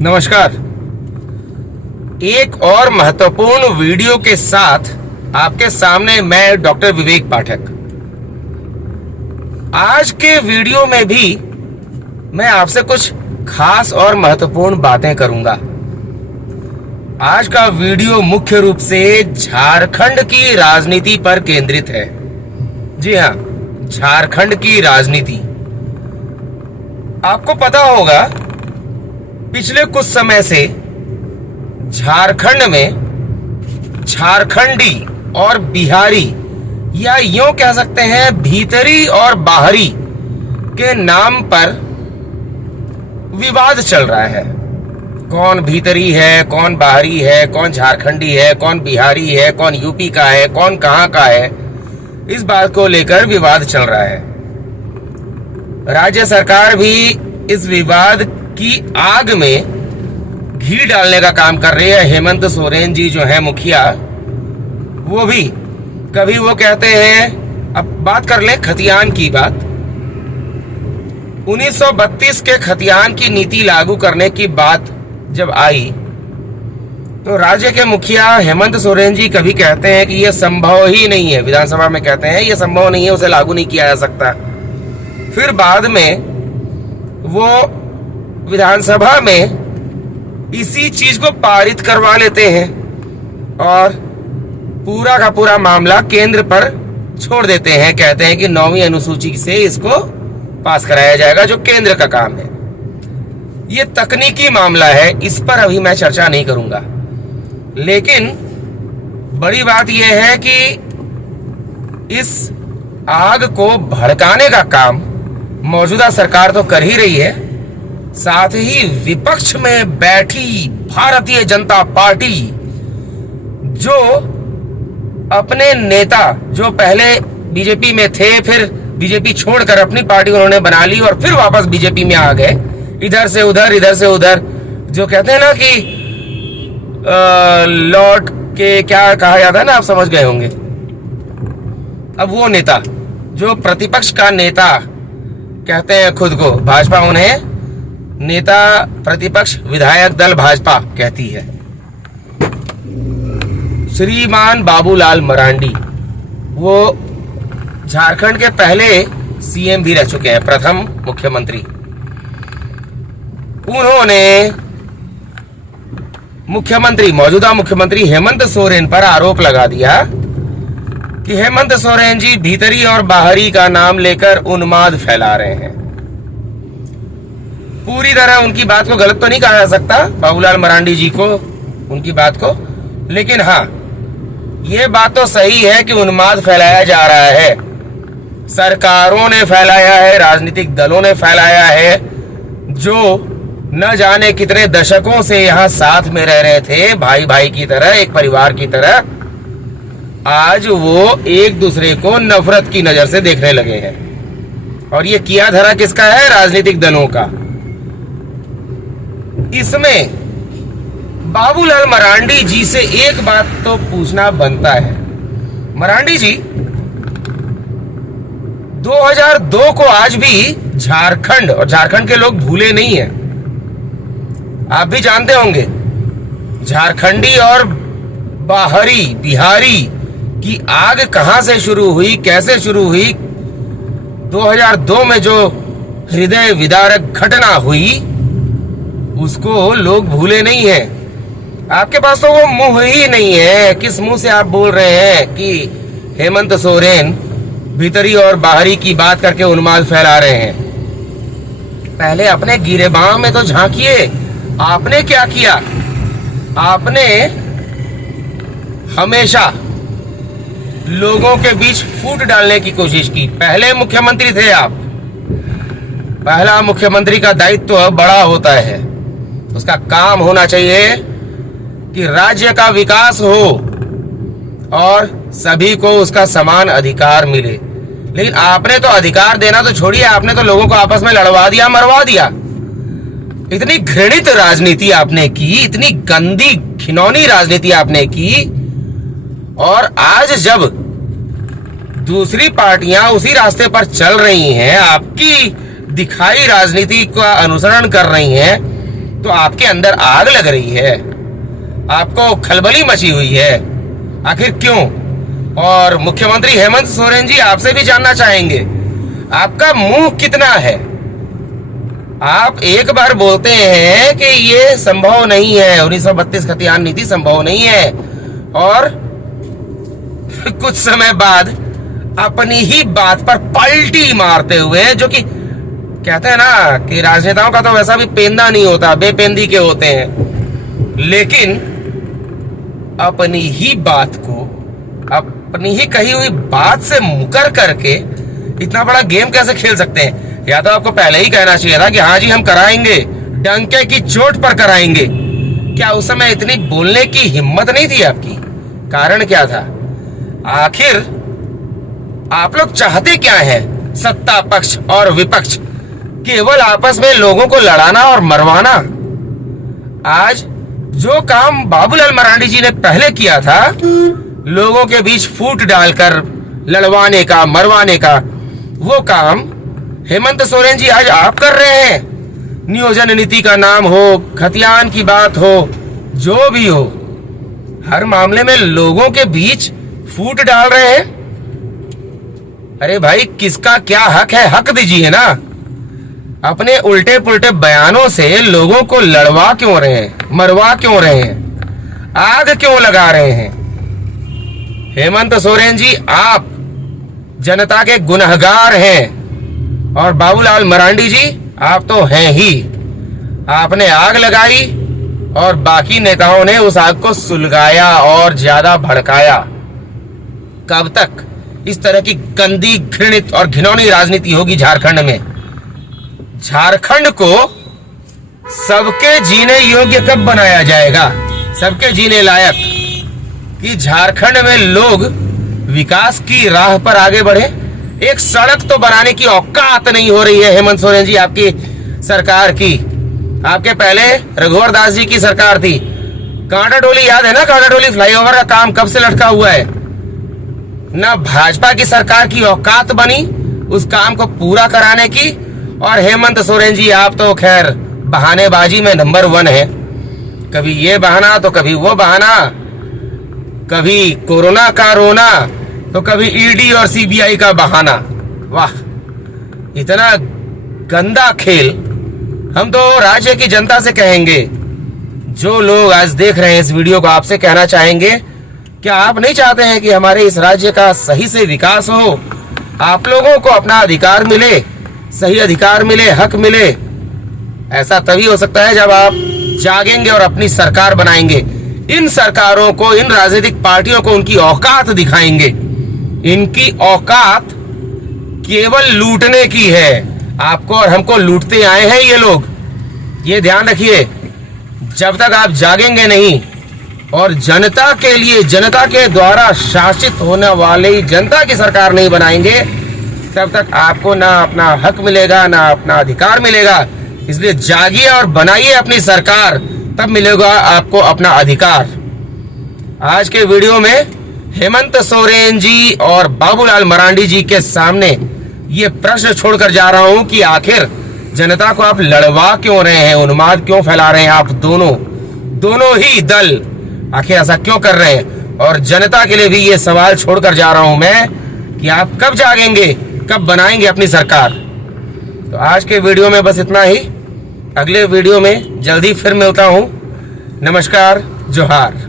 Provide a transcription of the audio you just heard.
नमस्कार। एक और महत्वपूर्ण वीडियो के साथ आपके सामने मैं डॉक्टर विवेक पाठक। आज के वीडियो में भी मैं आपसे कुछ खास और महत्वपूर्ण बातें करूंगा। आज का वीडियो मुख्य रूप से झारखंड की राजनीति पर केंद्रित है। जी हां, झारखंड की राजनीति। आपको पता होगा पिछले कुछ समय से झारखंड में झारखंडी और बिहारी, या यूं कह सकते हैं भीतरी और बाहरी के नाम पर विवाद चल रहा है। कौन भीतरी है, कौन बाहरी है, कौन झारखंडी है, कौन बिहारी है, कौन यूपी का है, कौन कहां का है, इस बात को लेकर विवाद चल रहा है। राज्य सरकार भी इस विवाद की आग में घी डालने का काम कर रही है। हेमंत सोरेन जी जो है मुखिया, वो भी कभी वो कहते हैं, अब बात कर ले खतियान की बात। 1932 के खतियान की नीति लागू करने की बात जब आई तो राज्य के मुखिया हेमंत सोरेन जी कभी कहते हैं कि यह संभव ही नहीं है। विधानसभा में कहते हैं यह संभव नहीं है, उसे लागू नहीं किया जा सकता। फिर बाद में वो विधानसभा में इसी चीज को पारित करवा लेते हैं और पूरा का पूरा मामला केंद्र पर छोड़ देते हैं। कहते हैं कि 9वीं अनुसूची से इसको पास कराया जाएगा, जो केंद्र का काम है। ये तकनीकी मामला है, इस पर अभी मैं चर्चा नहीं करूंगा। लेकिन बड़ी बात यह है कि इस आग को भड़काने का काम मौजूदा सरकार तो कर ही रही है, साथ ही विपक्ष में बैठी भारतीय जनता पार्टी, जो अपने नेता जो पहले बीजेपी में थे, फिर बीजेपी छोड़कर अपनी पार्टी उन्होंने बना ली और फिर वापस बीजेपी में आ गए, इधर से उधर इधर से उधर, जो कहते हैं ना कि लौट के क्या कहा जाता है ना, आप समझ गए होंगे। अब वो नेता जो प्रतिपक्ष का नेता कहते हैं खुद को, भाजपा उन्हें नेता प्रतिपक्ष विधायक दल भाजपा कहती है, श्रीमान बाबूलाल मरांडी, वो झारखंड के पहले सीएम भी रह चुके हैं, प्रथम मुख्यमंत्री। उन्होंने मौजूदा मुख्यमंत्री हेमंत सोरेन पर आरोप लगा दिया कि हेमंत सोरेन जी भीतरी और बाहरी का नाम लेकर उन्माद फैला रहे हैं। पूरी तरह उनकी बात को गलत तो नहीं कहा जा सकता, बाबूलाल मरांडी जी को, उनकी बात को, लेकिन हाँ, ये बात तो सही है कि उन्माद फैलाया जा रहा है। सरकारों ने फैलाया है, राजनीतिक दलों ने फैलाया है, जो न जाने कितने दशकों से यहां साथ में रह रहे थे, भाई भाई की तरह, एक परिवार की तरह। आज वो एक दूसरे को नफरत की नजर से देखने लगे हैं। और ये किया धरा किसका है? राजनीतिक दलों का। इसमें बाबूलाल मरांडी जी से एक बात तो पूछना बनता है। मरांडी जी 2002 को आज भी झारखंड और झारखंड के लोग भूले नहीं हैं। आप भी जानते होंगे, झारखंडी और बाहरी बिहारी की आग कहां से शुरू हुई, कैसे शुरू हुई। 2002 में जो हृदय विदारक घटना हुई, उसको लोग भूले नहीं हैं। आपके पास तो वो मुंह ही नहीं है। किस मुंह से आप बोल रहे हैं कि हेमंत सोरेन भीतरी और बाहरी की बात करके उन्माद फैला रहे हैं? पहले अपने गिरेबान में तो झांकिए। आपने क्या किया? आपने हमेशा लोगों के बीच फूट डालने की कोशिश की। पहले मुख्यमंत्री थे आप। पहला मुख्यमंत्री का दायित्व बड़ा होता है, उसका काम होना चाहिए कि राज्य का विकास हो और सभी को उसका समान अधिकार मिले। लेकिन आपने तो अधिकार देना तो छोड़िए, आपने तो लोगों को आपस में लड़वा दिया, मरवा दिया। इतनी घृणित राजनीति आपने की, इतनी गंदी घिनौनी राजनीति आपने की। और आज जब दूसरी पार्टियां उसी रास्ते पर चल रही हैं, आपकी दिखाई राजनीति का अनुसरण कर रही हैं, तो आपके अंदर आग लग रही है, आपको खलबली मची हुई है। आखिर क्यों? और मुख्यमंत्री हेमंत सोरेन जी, आपसे भी जानना चाहेंगे, आपका मुंह कितना है? आप एक बार बोलते हैं कि ये संभव नहीं है, 1932 खतियान नीति संभव नहीं है, और कुछ समय बाद अपनी ही बात पर पलटी मारते हुए, जो कि कहते हैं ना कि राजनेताओं का तो वैसा भी पेंदा नहीं होता, बेपेंदी के होते हैं, लेकिन अपनी ही बात को, अपनी ही कही हुई बात से मुकर करके इतना बड़ा गेम कैसे खेल सकते हैं? या तो आपको पहले ही कहना चाहिए था कि हाँ जी हम कराएंगे, डंके की चोट पर कराएंगे। क्या उस समय इतनी बोलने की हिम्मत नहीं थी आपकी? कारण क्या था? आखिर आप लोग चाहते क्या है? सत्ता पक्ष और विपक्ष केवल आपस में लोगों को लड़ाना और मरवाना। आज जो काम बाबूलाल मरांडी जी ने पहले किया था, लोगों के बीच फूट डालकर लड़वाने का, मरवाने का, वो काम हेमंत सोरेन जी आज आप कर रहे हैं। नियोजन नीति का नाम हो, खतियान की बात हो, जो भी हो, हर मामले में लोगों के बीच फूट डाल रहे हैं। अरे भाई, किसका क्या हक है? हक दीजिए ना। अपने उल्टे पुल्टे बयानों से लोगों को लड़वा क्यों रहे हैं, मरवा क्यों रहे हैं, आग क्यों लगा रहे हैं? हेमंत सोरेन जी, आप जनता के गुनहगार हैं, और बाबूलाल मरांडी जी, आप तो हैं ही। आपने आग लगाई और बाकी नेताओं ने उस आग को सुलगाया और ज्यादा भड़काया। कब तक इस तरह की गंदी, घृणित और घिनौनी राजनीति होगी झारखंड में? झारखंड को सबके जीने योग्य कब बनाया जाएगा, सबके जीने लायक, कि झारखंड में लोग विकास की राह पर आगे बढ़े? एक सड़क तो बनाने की औकात नहीं हो रही है हेमंत सोरेन जी आपकी सरकार की। आपके पहले रघुवर दास जी की सरकार थी। कांटा डोली याद है ना? कांटा डोली फ्लाईओवर का काम कब से लटका हुआ है? ना भाजपा की सरकार की औकात बनी उस काम को पूरा कराने की, और हेमंत सोरेन जी, आप तो खैर बहानेबाजी में नंबर 1 है। कभी ये बहाना तो कभी वो बहाना, कभी कोरोना का रोना तो कभी ईडी और सीबीआई का बहाना। वाह, इतना गंदा खेल। हम तो राज्य की जनता से कहेंगे, जो लोग आज देख रहे हैं इस वीडियो को, आपसे कहना चाहेंगे, क्या आप नहीं चाहते हैं कि हमारे इस राज्य का सही से विकास हो? आप लोगों को अपना अधिकार मिले, सही अधिकार मिले, हक मिले। ऐसा तभी हो सकता है जब आप जागेंगे और अपनी सरकार बनाएंगे। इन सरकारों को, इन राजनीतिक पार्टियों को उनकी औकात दिखाएंगे। इनकी औकात केवल लूटने की है। आपको और हमको लूटते आए हैं ये लोग, ये ध्यान रखिए। जब तक आप जागेंगे नहीं और जनता के लिए, जनता के द्वारा शासित होने वाली जनता की सरकार नहीं बनाएंगे, तब तक आपको ना अपना हक मिलेगा, ना अपना अधिकार मिलेगा। इसलिए जागिए और बनाइए अपनी सरकार, तब मिलेगा आपको अपना अधिकार। आज के वीडियो में हेमंत सोरेन जी और बाबूलाल मरांडी जी के सामने ये प्रश्न छोड़कर जा रहा हूं कि आखिर जनता को आप लड़वा क्यों रहे हैं, उन्माद क्यों फैला रहे हैं? आप दोनों ही दल आखिर ऐसा क्यों कर रहे हैं? और जनता के लिए भी ये सवाल छोड़कर जा रहा हूं मैं कि आप कब जागेंगे, कब बनाएंगे अपनी सरकार? तो आज के वीडियो में बस इतना ही। अगले वीडियो में जल्दी फिर मिलता हूं। नमस्कार, जोहार।